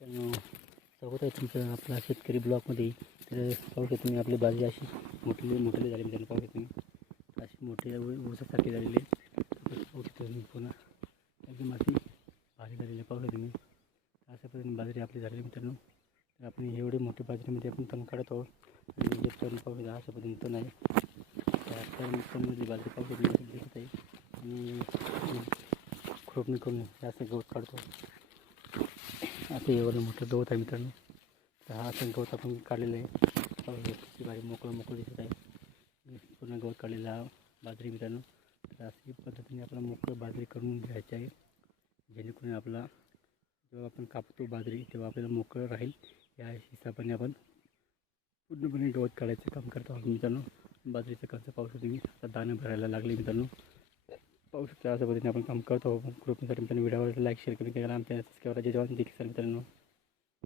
तर स्वागत आहे तुमचं आपला शेतकरी ब्लॉगमध्ये. तर पाहू शकतो तुम्ही आपली बाजरी अशी मोठे झाले मित्रांनो. पाहू शकतो तुम्ही अशी मोठी ऊसासारखी झालेली पाहू शकतो तुम्ही. पुन्हा एकदम अशी भारी झालेली पाहू शकतो तुम्ही. अशा पद्धतीने बाजरी आपली झालेली मित्रांनो. तर आपण एवढे मोठे बाजरीमध्ये आपण तण काढत आहोत आणि हे तण पाहू शकतो अशा पद्धतीने तण आहे. तर तणमध्ये बाजरी पाहू शकतो दिसत आहे आणि खुरपणी करून जास्त गवत काढतो. आता एवढं मोठं गवत आहे मित्रांनो. तर हा असं गवत आपण काढलेलं आहे. किती भारी मोकळं दिसत आहे. पूर्ण गवत काढलेला बाजरी मित्रांनो. तर अशी पद्धतीने आपल्याला मोकळं बाजरी करून घ्यायची आहे, जेणेकरून आपला जेव्हा आपण कापतो बाजरी तेव्हा आपल्याला मोकळं राहील. या हिशोबाने आपण पूर्णपणे गवत काढायचं काम करतो आहोत मित्रांनो. बाजरीचं कसं पाहू शकतो तुम्ही. आता दाणे भरायला लागले मित्रांनो. पाहू शकता अशा पद्धतीने आपण काम करतो आहोत. ग्रुपसाठी मित्रांनो व्हिडिओवर लाईक शेअर करून आमच्या सबस्क्राईब करायचे जेव्हा देखील मित्रांनो.